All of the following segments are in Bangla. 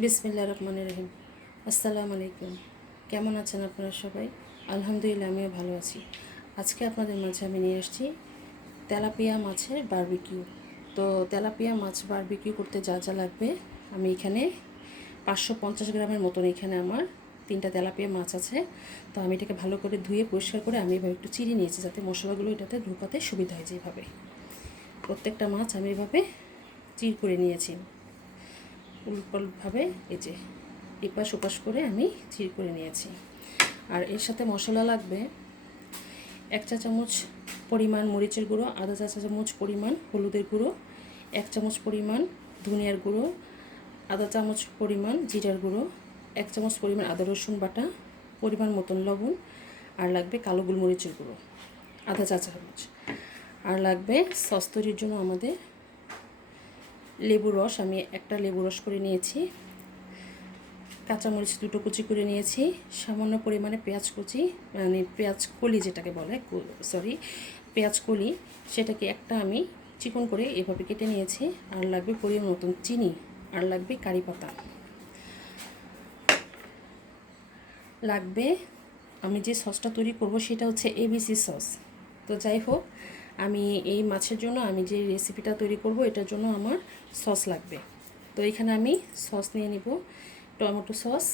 বিসমিল্লাহির রহমানির রহিম। আসসালামু আলাইকুম। কেমন আছেন আপনারা সবাই? আলহামদুলিল্লাহ, আমিও ভালো আছি। আজকে আপনাদের মাঝে আমি নিয়ে এসেছি তেলাপিয়া মাছের বারবিকিউ। তো তেলাপিয়া মাছ বারবিকিউ করতে যা যা লাগবে, আমি এখানে 550 গ্রামের মতন এখানে আমার 3টা তেলাপিয়া মাছ আছে। তো আমি এটাকে ভালো করে ধুয়ে পরিষ্কার করে আমি এভাবে একটু চিড়ে নিয়েছি, যাতে মশলাগুলো এটাতে ঢুকাতে সুবিধা হয়। যেভাবে প্রত্যেকটা মাছ আমি এভাবে চিড় করে নিয়েছি, উলটপালটভাবে এই যে এপাশ ওপাশ করে আমি চিড় করে নিয়েছি। আর এর সাথে মশলা লাগবে 1 চা চামচ পরিমাণ মরিচের গুঁড়ো, আধা চা চামচ পরিমাণ হলুদের গুঁড়ো, 1 চামচ পরিমাণ ধনিয়ার গুঁড়ো, আধা চামচ পরিমাণ জিরার গুঁড়ো, 1 চামচ পরিমাণ আদা রসুন বাটা, পরিমাণ মতন লবণ, আর লাগবে কালো গোলমরিচের গুঁড়ো আধা চা চামচ। আর লাগবে সস তৈরির জন্য আমাদের লেবুর রস, আমি একটা লেবু রস করে নিয়েছি, কাঁচামরিচ 2টো কুচি করে নিয়েছি, সামান্য পরিমাণে পেঁয়াজ কুচি, মানে পেঁয়াজ কলি যেটাকে বলে, পেঁয়াজ কলি, সেটাকে একটা আমি চিকন করে এভাবে কেটে নিয়েছি। আর লাগবে পরিমাণ মতন চিনি, আর লাগবে কারি পাতা, লাগবে আমি যে সসটা তৈরি করব সেটা হচ্ছে এবিসি সস। তো যাই হোক, আমি এই মাছের জন্য আমি যে রেসিপিটা তৈরি করব এটার জন্য আমার সস লাগবে। তো এখানে আমি সস নিয়ে নিব, টমেটো সস,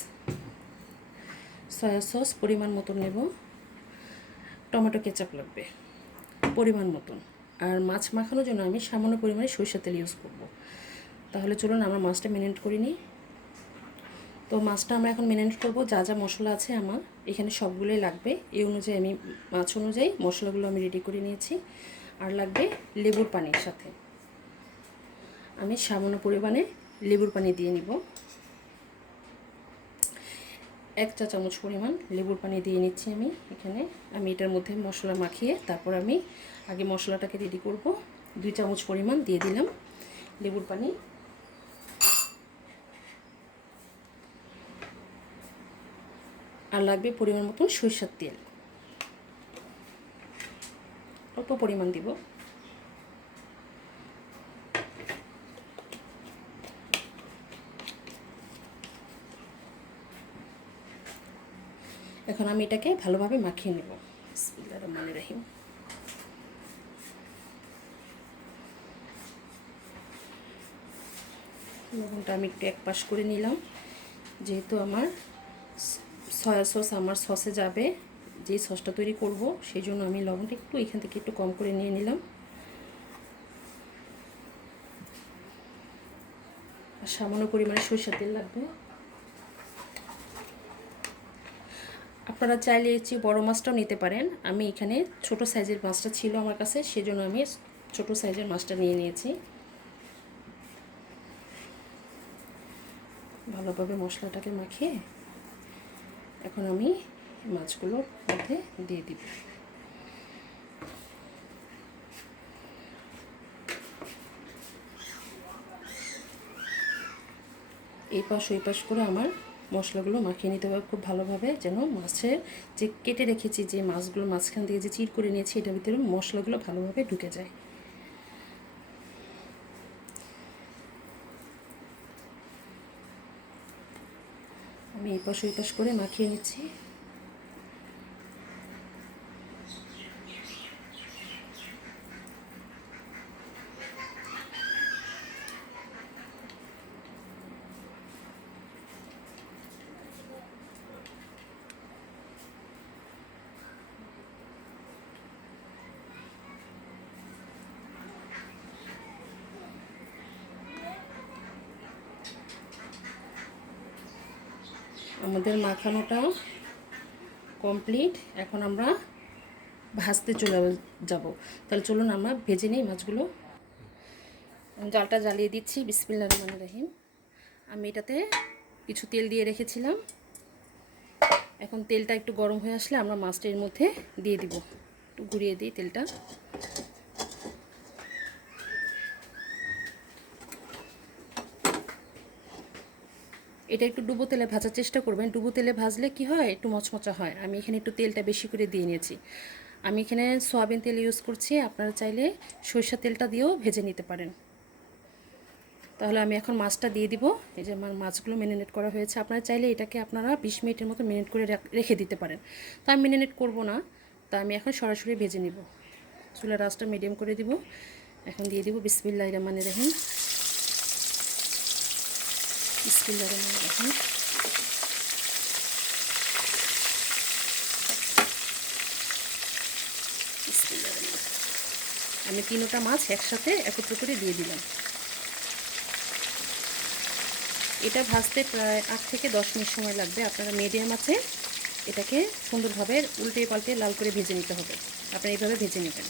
সয়া সস পরিমাণ মতন নেব, টমেটো কেচাপ লাগবে পরিমাণ মতন, আর মাছ মাখানোর জন্য আমি সামান্য পরিমাণে সরিষার তেল ইউজ করব। তাহলে চলুন আমরা মাছটা ম্যারিনেট করে নিই। তো মাছটা আমরা এখন ম্যারিনেট করব। যা যা মশলা আছে আমার এখানে সবগুলোই লাগবে, এই অনুযায়ী আমি মাছ অনুযায়ী মশলাগুলো আমি রেডি করে নিয়েছি। আর লাগবে লেবুর পানির সাথে আমি সামান্য পরিমাণে লেবুর পানি দিয়ে নিব, 1 চা চামচ পরিমাণ লেবুর পানি দিয়ে নিচ্ছি আমি এখানে। আমি এটার মধ্যে মশলা মাখিয়ে তারপর আমি আগে মশলাটাকে রেডি করব। 2 চামচ পরিমাণ দিয়ে দিলাম লেবুর পানি। আর লাগবে পরিমাণ মতন সরিষার তেল, অল্প পরিমাণ দিব। এখন আমি এটাকে ভালোভাবে মাখিয়ে নেব। বিসমিল্লাহির রহমানির রহিম। লবণটা আমি একটু এক পাশ করে নিলাম, যেহেতু আমার সয়া সস আমার সসে যাবে, যে সসটা তৈরি করব সেই জন্য আমি লবণটা একটু এখান থেকে একটু কম করে নিয়ে নিলাম। আর সামান্য পরিমাণে সরিষার তেল লাগবে। আপনারা চাইলে এর চেয়ে বড়ো মাছটাও নিতে পারেন, আমি এখানে ছোট সাইজের মাছটা ছিল আমার কাছে, সেজন্য আমি ছোট সাইজের মাছটা নিয়ে নিয়েছি। ভালোভাবে মশলাটাকে মাখিয়ে এখন আমি মাছগুলোর মধ্যে দিয়ে দিব। এই পাশ ওই পাশ করে আমার মশলাগুলো মাখিয়ে নিতে হবে খুব ভালোভাবে, যেন মাছের যে কেটে রেখেছি যে মাছগুলো মাঝখান দিয়ে যে চির করে নিয়েছি এটার ভিতরে মশলাগুলো ভালোভাবে ঢুকে যায়। আমি এই পাশ ওই পাশ করে মাখিয়ে নিচ্ছি। আমাদের মাখানোটা কমপ্লিট, এখন আমরা ভাজতে চলে যাব। তাহলে চলুন আমরা ভেজে নিই মাছগুলো। জালটা জ্বালিয়ে দিচ্ছি, বিসমিল্লাহির রহমানির রহিম। আমি এটাতে কিছু তেল দিয়ে রেখেছিলাম, এখন তেলটা একটু গরম হয়ে আসলে আমরা মাছটা এর মধ্যে দিয়ে দিব। একটু ঘুরিয়ে দিই তেলটা। এটা একটু ডুবো তেলে ভাজার চেষ্টা করবেন, ডুবো তেলে ভাজলে কি হয়, একটু মচমচা হয়। আমি এখানে একটু তেলটা বেশি করে দিয়ে নিয়েছি। আমি এখানে সয়াবিন তেল ইউজ করছি, আপনারা চাইলে সরিষার তেলটা দিয়েও ভেজে নিতে পারেন। তাহলে আমি এখন মাছটা দিয়ে দিব। এই যে আমার মাছগুলো ম্যারিনেট করা হয়েছে। আপনারা চাইলে এটাকে আপনারা 20 মিনিটের মতো ম্যারিনেট করে রেখে দিতে পারেন। তো আমি ম্যারিনেট করব না, তা আমি এখন সরাসরি ভেজে নিব। চুলার আঁচটা মিডিয়াম করে দিব। এখন দিয়ে দিব বিসমিল্লাহির রহমানির রহিম। বিসমিল্লাহির রহমানির রহিম। আমি 3টা মাছ একসাথে একত্র করে দিয়ে দিলাম। এটা ভাজতে প্রায় 8 থেকে 10 মিনিট সময় লাগবে। আপনারা মিডিয়াম আছে এটাকে সুন্দরভাবে উল্টে পাল্টে লাল করে ভেজে নিতে হবে। আপনারা এইভাবে ভেজে নেবেন।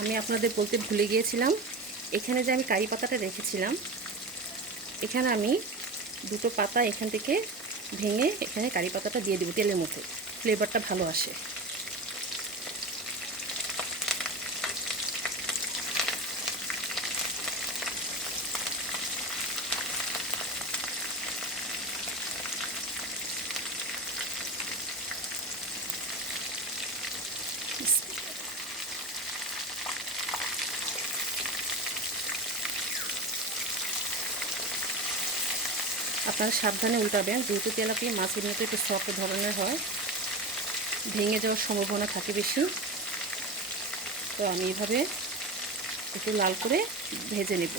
আমি আপনাদের বলতে ভুলে গিয়েছিলাম, এখানে যে আমি কারি পাতাটা রেখেছিলাম, এখানে আমি 2টো পাতা এখান থেকে ভেঙে এখানে কারি পাতাটা দিয়ে দেবো তেলের মধ্যে, ফ্লেভারটা ভালো আসে। আপনারা সাবধানে উল্টাবেন, যেহেতু তেলাপিয়া মাছের মতো একটু সফট ধরনের হয়, ভেঙে যাওয়ার সম্ভাবনা থাকে বেশি। তো আমি এইভাবে একটু লাল করে ভেজে নেব।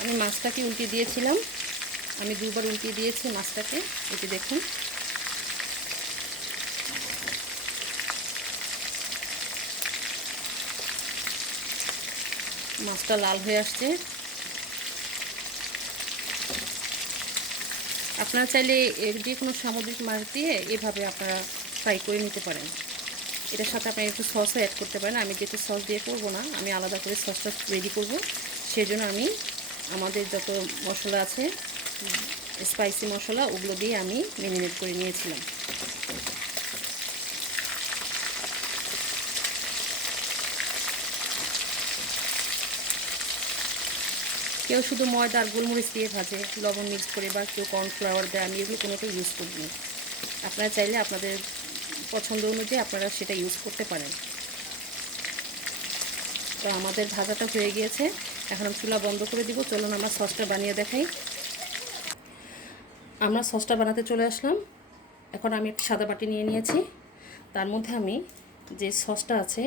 আমি মাছটাকে উল্টিয়ে দিয়েছিলাম, আমি 2বার উল্টিয়ে দিয়েছি মাছটাকে। এটি দেখুন, মাছটা লাল হয়ে আসছে। আপনারা চাইলে যে কোনো সামুদ্রিক মাছ দিয়ে এভাবে আপনারা ফ্রাই করে নিতে পারেন। এটার সাথে আপনি একটু সসও অ্যাড করতে পারেন। আমি যেহেতু সস দিয়ে করব না, আমি আলাদা করে সসটা রেডি করব। সেজন্য আমি আমাদের যত মশলা আছে, স্পাইসি মশলা, ওগুলো দিয়ে আমি ম্যারিনেট করে নিয়েছিলাম। কেউ শুধু ময়দা আর গোলমরিচ দিয়ে ভাজে, লবণ মিক্স করে, বা কেউ কর্নফ্লাওয়ার দেয়। আমি এগুলো কোনোটা ইউজ করিনি। আপনারা চাইলে আপনাদের পছন্দ অনুযায়ী আপনারা সেটা ইউজ করতে পারেন। তো আমাদের ভাজাটা হয়ে গিয়েছে, এখন আমি চুলা বন্ধ করে দিব। চলুন আমরা সসটা বানিয়ে দেখাই। আমরা সসটা বানাতে চলে আসলাম। এখন আমি একটা সাদা বাটি নিয়ে নিয়েছি, তার মধ্যে আমি যে সসটা আছে,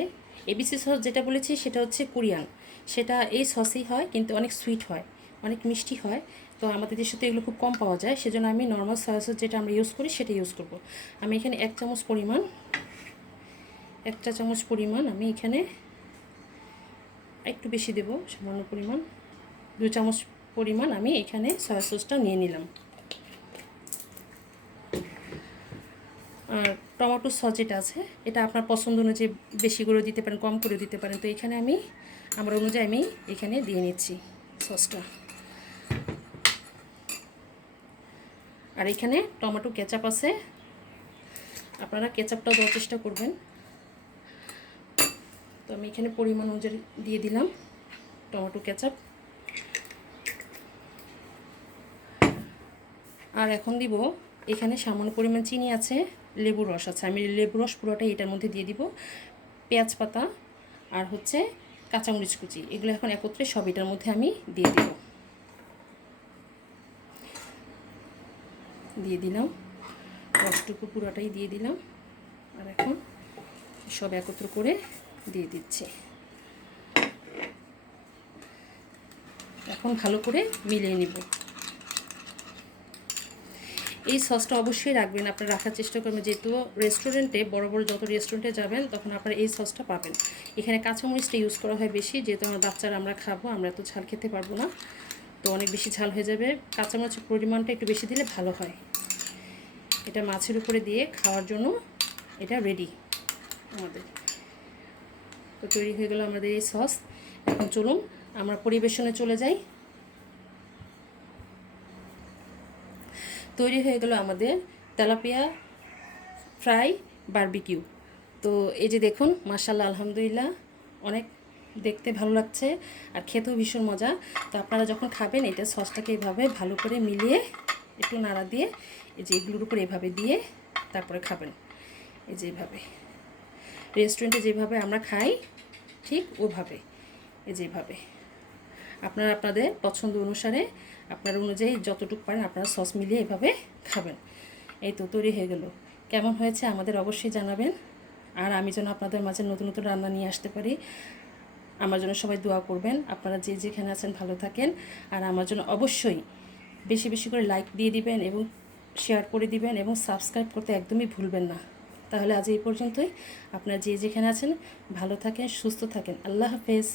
এবিসি সস যেটা বলেছি সেটা হচ্ছে কোরিয়ান। সেটা এই সসই হয়, কিন্তু অনেক সুইট হয়, অনেক মিষ্টি হয়। তো আমাদের দেশে তো এগুলো খুব কম পাওয়া যায়, সেজন্য আমি নর্মাল সস যেটা আমরা ইউজ করি সেটা ইউজ করব। আমি এখানে 1 চা চামচ পরিমাণ আমি এখানে একটু বেশি দেব, সামান্য পরিমাণ 2 চামচ পরিমাণ আমি এখানে সয়া সসটা নিয়ে নিলাম। আর টমেটো সস যেটা আছে, এটা আপনার পছন্দ অনুযায়ী বেশি করে দিতে পারেন, কম করে দিতে পারেন। তো এখানে আমি আমার অনুযায়ী আমি এখানে দিয়ে নিচ্ছি সসটা। আর এখানে টমেটো কেচাপ আছে, আপনারা কেচাপটাও দেওয়ার চেষ্টা করবেন। তো আমি এখানে পরিমাণ অনুযায়ী দিয়ে দিলাম টমেটো কেচাপ। আর এখন দিব এখানে সামান্য পরিমাণ চিনি আছে, লেবুর রস আছে। আমি লেবুর রস পুরোটাই এটার মধ্যে দিয়ে দিব। পেঁয়াজ পাতা আর হচ্ছে কাঁচামরিচ কুচি, এগুলো এখন একত্রে সব এটার মধ্যে আমি দিয়ে দিলাম। রসটুকু পুরোটাই দিয়ে দিলাম। আর এখন সব একত্র করে দিয়ে দিচ্ছি। এখন ভালো করে মিলিয়ে নিব। এই সসটা অবশ্যই রাখবেন, আপনারা রাখার চেষ্টা করবেন, যেহেতু রেস্টুরেন্টে বড় বড় যত রেস্টুরেন্টে যাবেন তখন আপনারা এই সসটা পাবেন। এখানে কাঁচামরিচটা ইউজ করা হয় বেশি, যেহেতু আমার বাচ্চারা আমরা খাবো, আমরা তো ঝাল খেতে পারবো না, তো অনেক বেশি ঝাল হয়ে যাবে। কাঁচামরিচের পরিমাণটা একটু বেশি দিলে ভালো হয়। এটা মাছের উপরে দিয়ে খাওয়ার জন্য এটা রেডি আমাদের। তো তৈরি হয়ে গেল আমাদের এই সস। এখন চলুন আমরা পরিবেশনে চলে যাই। তৈরি হয়ে গেল আমাদের তেলাপিয়া ফ্রাই বারবিকিউ। তো এই যে দেখুন, মাশাআল্লাহ আলহামদুলিল্লাহ, অনেক দেখতে ভালো লাগছে আর খেতেও ভীষণ মজা। তো আপনারা যখন খাবেন এটা সসটাকে এভাবে ভালো করে মিলিয়ে একটু নাড়া দিয়ে এই যে এগুলোর উপর এভাবে দিয়ে তারপরে খাবেন। এই যে এভাবে রেস্টুরেন্টে যেভাবে আমরা খাই ঠিক ওভাবে, এই যেভাবে আপনারা আপনাদের পছন্দ অনুসারে আপনার অনুযায়ী যতটুকু পারেন আপনারা সস মিলিয়ে এভাবে খাবেন। এই তো তৈরি হয়ে গেল। কেমন হয়েছে আমাদের অবশ্যই জানাবেন। আর আমি যেন আপনাদের মাঝে নতুন নতুন রান্না নিয়ে আসতে পারি, আমার জন্য সবাই দোয়া করবেন। আপনারা যে যেখানে আছেন ভালো থাকেন। আর আমার জন্য অবশ্যই বেশি বেশি করে লাইক দিয়ে দিবেন এবং শেয়ার করে দিবেন এবং সাবস্ক্রাইব করতে একদমই ভুলবেন না। তাহলে আজ এই পর্যন্তই। আপনারা যে যেখানে আছেন ভালো থাকেন, সুস্থ থাকেন। আল্লাহ হাফেজ।